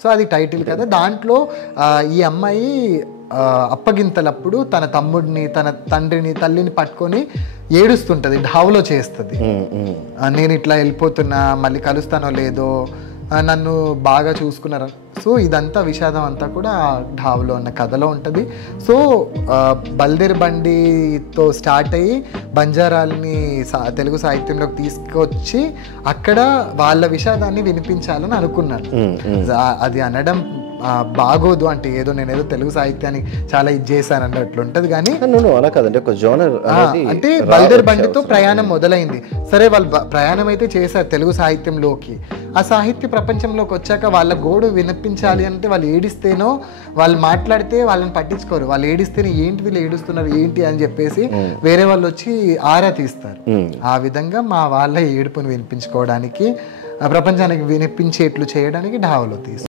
So అది title కదా. దాంట్లో ఈ అమ్మాయి అప్పగింతలప్పుడు తన తమ్ముడిని, తన తండ్రిని, తల్లిని పట్టుకొని ఏడుస్తుంటుంది, ఢావులో చేస్తుంది. నేను ఇట్లా వెళ్ళిపోతున్నా, మళ్ళీ కలుస్తానో లేదో, నన్ను బాగా చూసుకున్నారు. సో ఇదంతా విషాదం అంతా కూడా ఢావులో ఉన్న కథలో ఉంటుంది. సో బల్దేర్ బండితో స్టార్ట్ అయ్యి బంజారాల్ని తెలుగు సాహిత్యంలోకి తీసుకొచ్చి అక్కడ వాళ్ళ విషాదాన్ని వినిపించాలని అనుకున్నాను. అది అనడం బాగోదు, అంటే నేనేదో తెలుగు సాహిత్యాన్ని చాలా ఇది చేశాను అన్నట్లు ఉంటుంది. కానీ అలా కాదండి, ఒక జోనర్ అంటే బల్దేర్ బండితో ప్రయాణం మొదలైంది. సరే, వాళ్ళు ప్రయాణం అయితే చేశారు తెలుగు సాహిత్యంలోకి. ఆ సాహిత్య ప్రపంచంలోకి వచ్చాక వాళ్ళ గోడు వినిపించాలి అంటే వాళ్ళు ఏడిస్తేనో, వాళ్ళు మాట్లాడితే వాళ్ళని పట్టించుకోరు. వాళ్ళు ఏడిస్తేనే ఏంటి వీళ్ళు ఏడుస్తున్నారు ఏంటి అని చెప్పేసి వేరే వాళ్ళు వచ్చి ఆరా తీస్తారు. ఆ విధంగా మా వాళ్ళ ఏడుపుని వినిపించుకోవడానికి, ప్రపంచానికి వినిపించేట్లు చేయడానికి ఢావులో తీస్తారు.